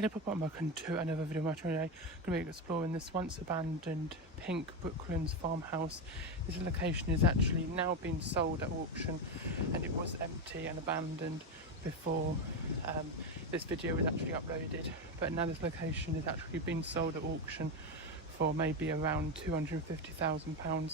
Hello, welcome to another video. Today I'm going to be exploring this once abandoned pink Brooklands farmhouse. This location is actually now being sold at auction, and it was empty and abandoned before this video was actually uploaded, but now this location is actually being sold at auction for maybe around £250,000.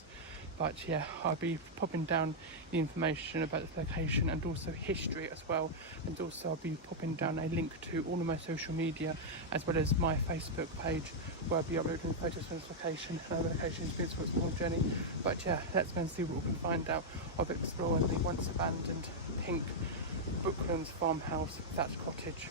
But yeah, I'll be popping down the information about this location and also history as well, and also I'll be popping down a link to all of my social media as well as my Facebook page, where I'll be uploading photos from this location and other locations being for a small journey. But yeah, let's go and see what we can find out of exploring the once abandoned pink Brooklands farmhouse Thatch cottage.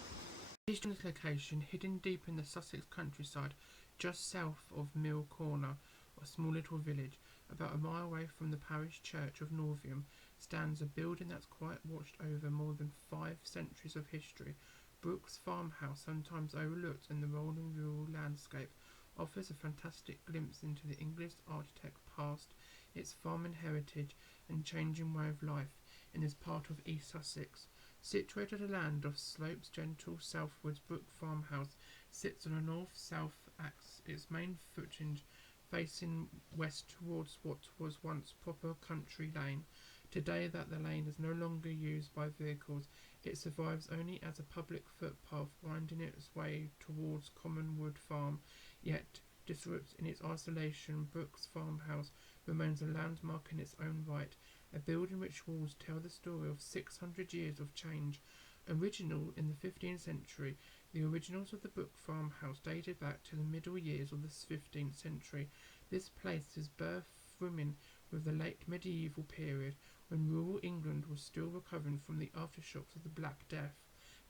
This location, hidden deep in the Sussex countryside, just south of Mill Corner, a small little village about a mile away from the parish church of Northiam, stands a building that's quite watched over more than 5 centuries of history. Brooks Farmhouse, sometimes overlooked in the rolling rural landscape, offers a fantastic glimpse into the English architect past, its farming heritage and changing way of life in this part of East Sussex. Situated at a land of slopes gentle southwards, Brook Farmhouse sits on a north-south axis, its main footage facing west towards what was once proper country lane. Today that the lane is no longer used by vehicles, it survives only as a public footpath winding its way towards Commonwood Farm, yet disrupted in its isolation. Brooks Farmhouse remains a landmark in its own right, a building which walls tell the story of 600 years of change. Original in the 15th century, the originals of the Brook Farmhouse dated back to the middle years of the 15th century. This place's birth brimming with the late medieval period, when rural England was still recovering from the aftershocks of the Black Death,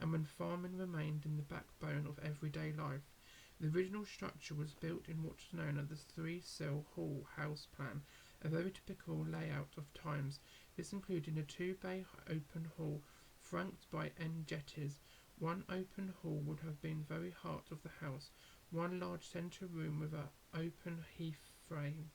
and when farming remained in the backbone of everyday life. The original structure was built in what is known as the 3-cell hall house plan, a very typical layout of times. This included a 2-bay open hall flanked by end jetties. One open hall would have been very heart of the house, one large centre room with an open hearth frame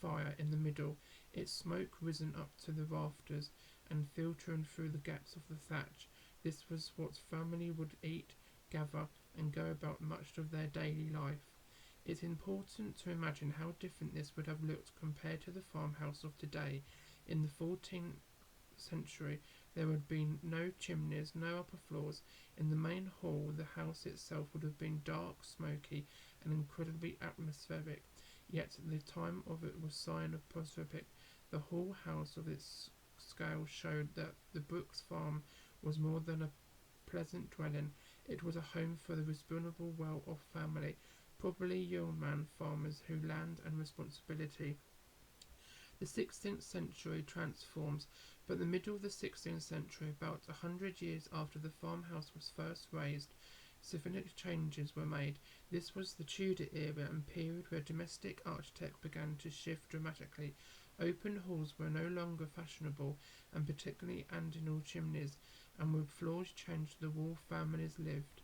fire in the middle, its smoke risen up to the rafters and filtering through the gaps of the thatch. This was what family would eat, gather and go about much of their daily life. It's important to imagine how different this would have looked compared to the farmhouse of today. In the 14th century, there had been no chimneys, no upper floors. In the main hall, the house itself would have been dark, smoky, and incredibly atmospheric. Yet the time of it was sign of prosperity. The whole house of its scale showed that the Brooks farm was more than a pleasant dwelling. It was a home for the respectable, well-off family, probably yeoman farmers who land and responsibility. The 16th century transforms, but the middle of the 16th century, about 100 years after the farmhouse was first raised, significant changes were made. This was the Tudor era and period where domestic architecture began to shift dramatically. Open halls were no longer fashionable, and particularly andinal chimneys, and with floors changed the wall families lived.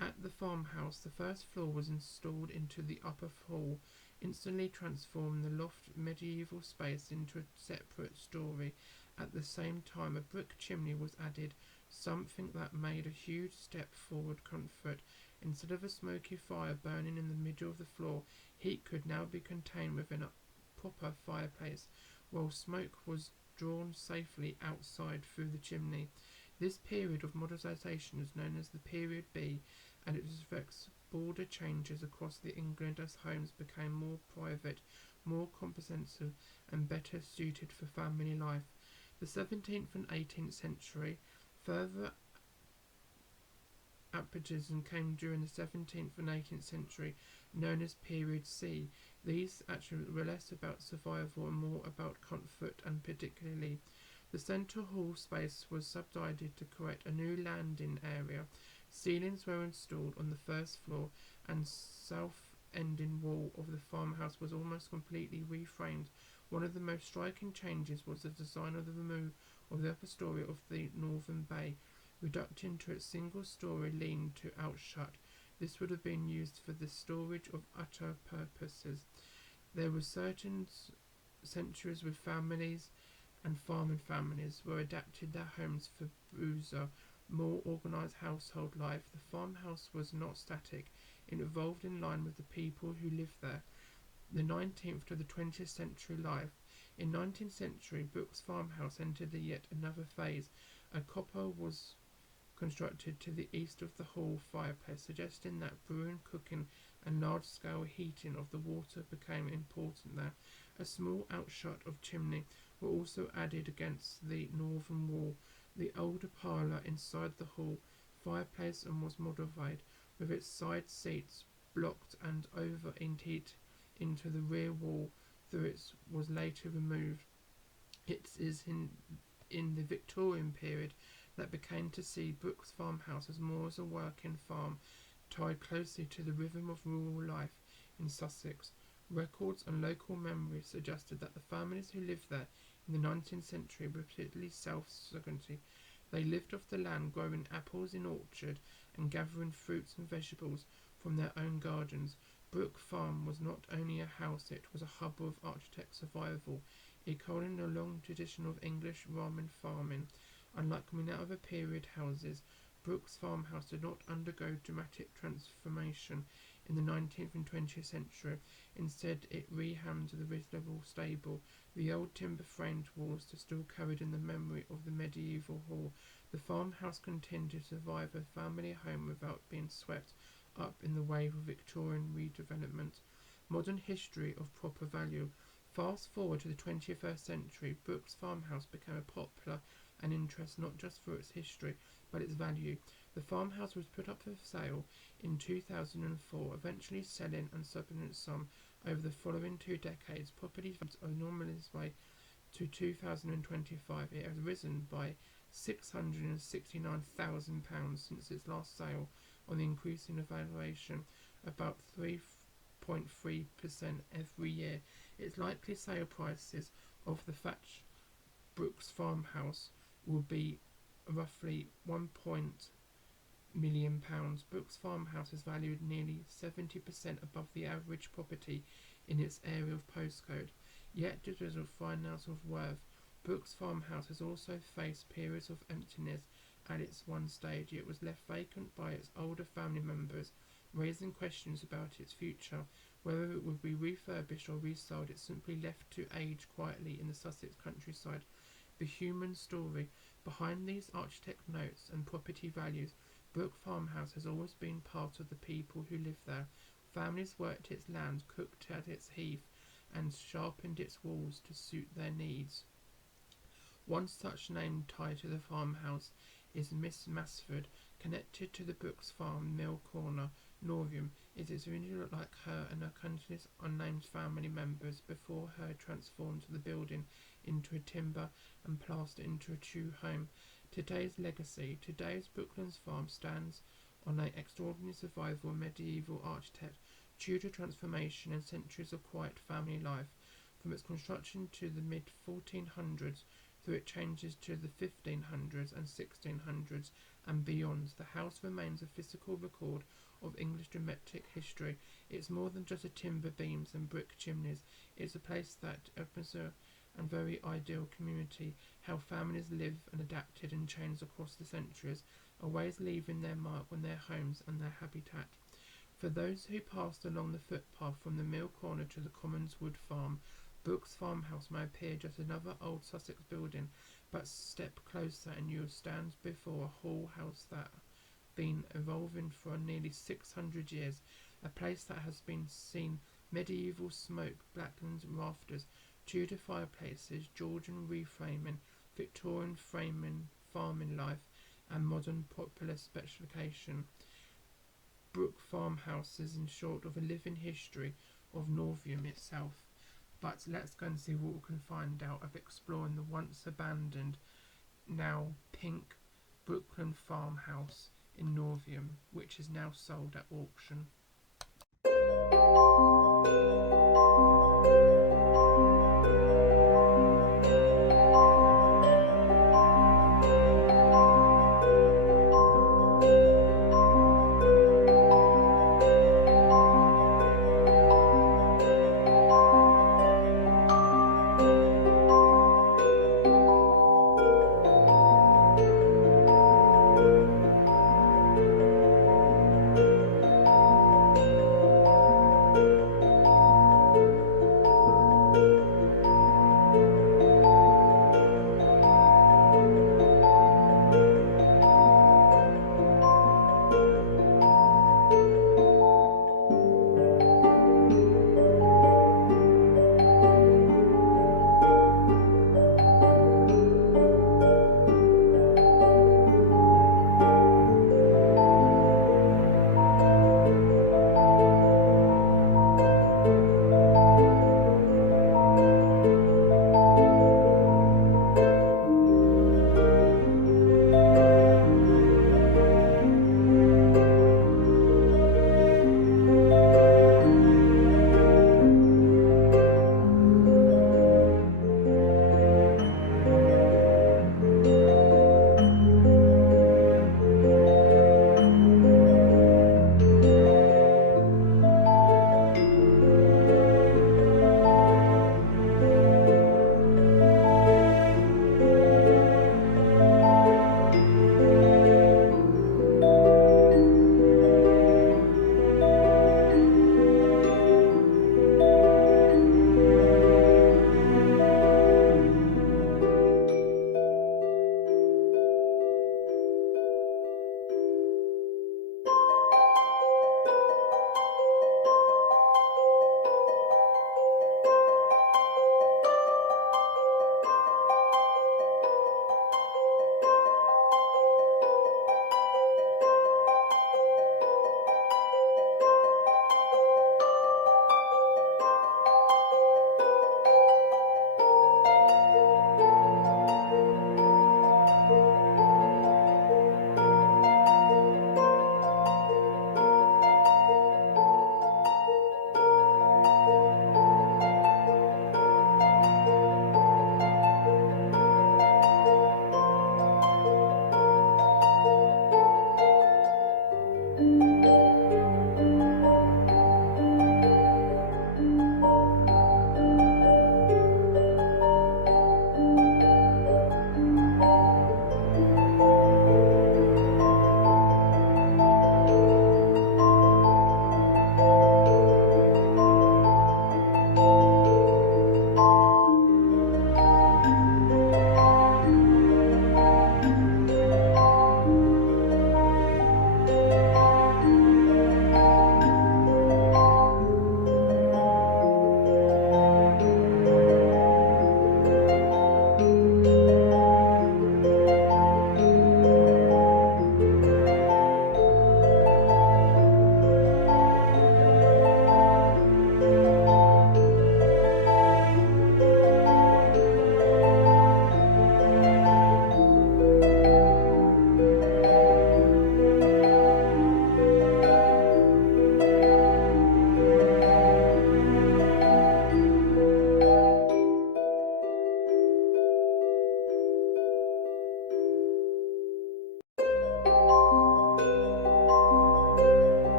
At the farmhouse, the first floor was installed into the upper hall, instantly transforming the loft medieval space into a separate story. At the same time, a brick chimney was added, something that made a huge step forward comfort. Instead of a smoky fire burning in the middle of the floor, heat could now be contained within a proper fireplace, while smoke was drawn safely outside through the chimney. This period of modernisation is known as the Period B, and it reflects border changes across the England as homes became more private, more comprehensive and better suited for family life. The 17th and 18th century, further apoggees came during the 17th and 18th century, known as Period C. These actually were less about survival and more about comfort, and particularly the centre hall space was subdivided to create a new landing area. Ceilings were installed on the first floor, and south-ending wall of the farmhouse was almost completely reframed. One of the most striking changes was the design of the remove of the upper story of the northern bay, reducing to its single-story lean to outshut. This would have been used for the storage of utter purposes. There were certain centuries with families and farming families were adapted their homes for bruiser, more organised household life. The farmhouse was not static. It evolved in line with the people who lived there. The 19th to the 20th century life. In 19th century, Brooks Farmhouse entered yet another phase. A copper was constructed to the east of the hall fireplace, suggesting that brewing, cooking and large-scale heating of the water became important there. A small outshot of chimney were also added against the northern wall. The older parlour inside the hall fireplace and was modified, with its side seats blocked and over into the rear wall, though it was later removed. It is in the Victorian period that began to see Brooks Farmhouse as more as a working farm, tied closely to the rhythm of rural life in Sussex. Records and local memories suggested that the families who lived there in the 19th century were particularly self-sufficient. They lived off the land, growing apples in orchard and gathering fruits and vegetables from their own gardens. Brook Farm was not only a house, it was a hub of architect survival, echoing a long tradition of English Roman farming. Unlike many other period houses, Brooks Farmhouse did not undergo dramatic transformation in the 19th and 20th century. Instead, it rehammed the reasonable stable. The old timber-framed walls still carried in the memory of the medieval hall. The farmhouse continued to survive a family home without being swept up in the wave of Victorian redevelopment. Modern history of proper value. Fast forward to the 21st century, Brooks Farmhouse became a popular and interest not just for its history, but its value. The farmhouse was put up for sale in 2004, eventually selling an exorbitant sum over the following 2 decades. Property values are normally this way to 2025. It has risen by £669,000 since its last sale, on the increasing evaluation about 3.3% every year. Its likely sale prices of the Thatch Brooks Farmhouse will be roughly £1 million. Brooks Farmhouse is valued nearly 70% above the average property in its area of postcode, yet it is of financial worth. Brooks Farmhouse has also faced periods of emptiness. At its one stage, it was left vacant by its older family members, raising questions about its future. Whether it would be refurbished or resold, it simply left to age quietly in the Sussex countryside. The human story behind these architect notes and property values. Brook Farmhouse has always been part of the people who live there. Families worked its land, cooked at its heath, and sharpened its walls to suit their needs. One such name tied to the farmhouse is Miss Masford, connected to the Brooks Farm Mill Corner, Northiam. It is originally like her and her countless unnamed family members before her transformed the building into a timber and plaster into a true home. Today's legacy. Today's Brooklands Farm stands on an extraordinary survival of medieval architect, Tudor transformation and centuries of quiet family life. From its construction to the mid-1400s, through its changes to the 1500s and 1600s and beyond, the house remains a physical record of English dramatic history. It's more than just a timber beams and brick chimneys. It's a place that opens a and very ideal community, how families live and adapted and changed across the centuries, always leaving their mark on their homes and their habitat. For those who passed along the footpath from the mill corner to the Commons Wood Farm, Brooks Farmhouse may appear just another old Sussex building, but step closer and you will stand before a whole house that been evolving for nearly 600 years, a place that has been seen medieval smoke, blackened rafters, Tudor fireplaces, Georgian reframing, Victorian framing, farming life, and modern popular specification. Brook Farmhouse is in short of a living history of Northiam itself. But let's go and see what we can find out of exploring the once abandoned, now pink Brookland farmhouse in Northiam, which is now sold at auction.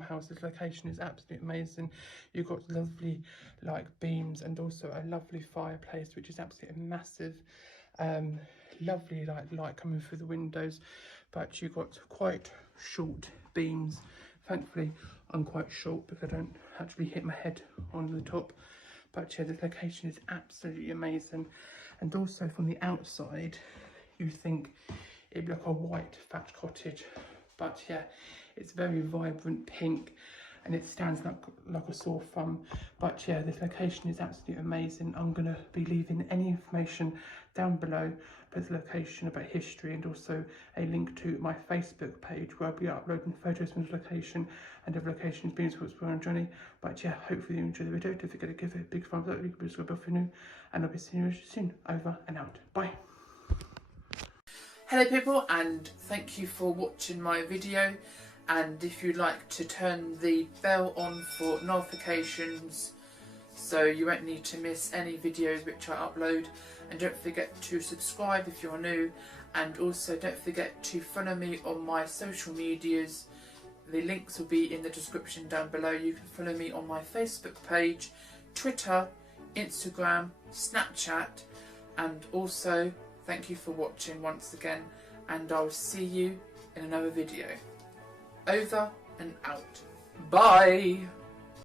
farmhouse. This location is absolutely amazing. You've got lovely like beams and also a lovely fireplace, which is absolutely massive. Lovely like light coming through the windows, but you've got quite short beams. Thankfully I'm quite short because I don't actually hit my head on the top. But yeah, this location is absolutely amazing. And also from the outside, you think it'd be like a white thatch cottage. But yeah, it's very vibrant pink and it stands like a sore thumb. But yeah, this location is absolutely amazing. I'm going to be leaving any information down below about the location, about history, and also a link to my Facebook page where I'll be uploading photos from the location and the locations being to explore on Johnny. But yeah, hopefully you enjoy the video. Don't forget to give it a big thumbs up, subscribe if you're new, and I'll be seeing you soon. Over and out. Bye. Hello people, and thank you for watching my video. And if you'd like to turn the bell on for notifications so you won't need to miss any videos which I upload, and don't forget to subscribe if you're new, and also don't forget to follow me on my social medias. The links will be in the description down below. You can follow me on my Facebook page, Twitter, Instagram, Snapchat, and also thank you for watching once again, and I'll see you in another video. Over and out. Bye!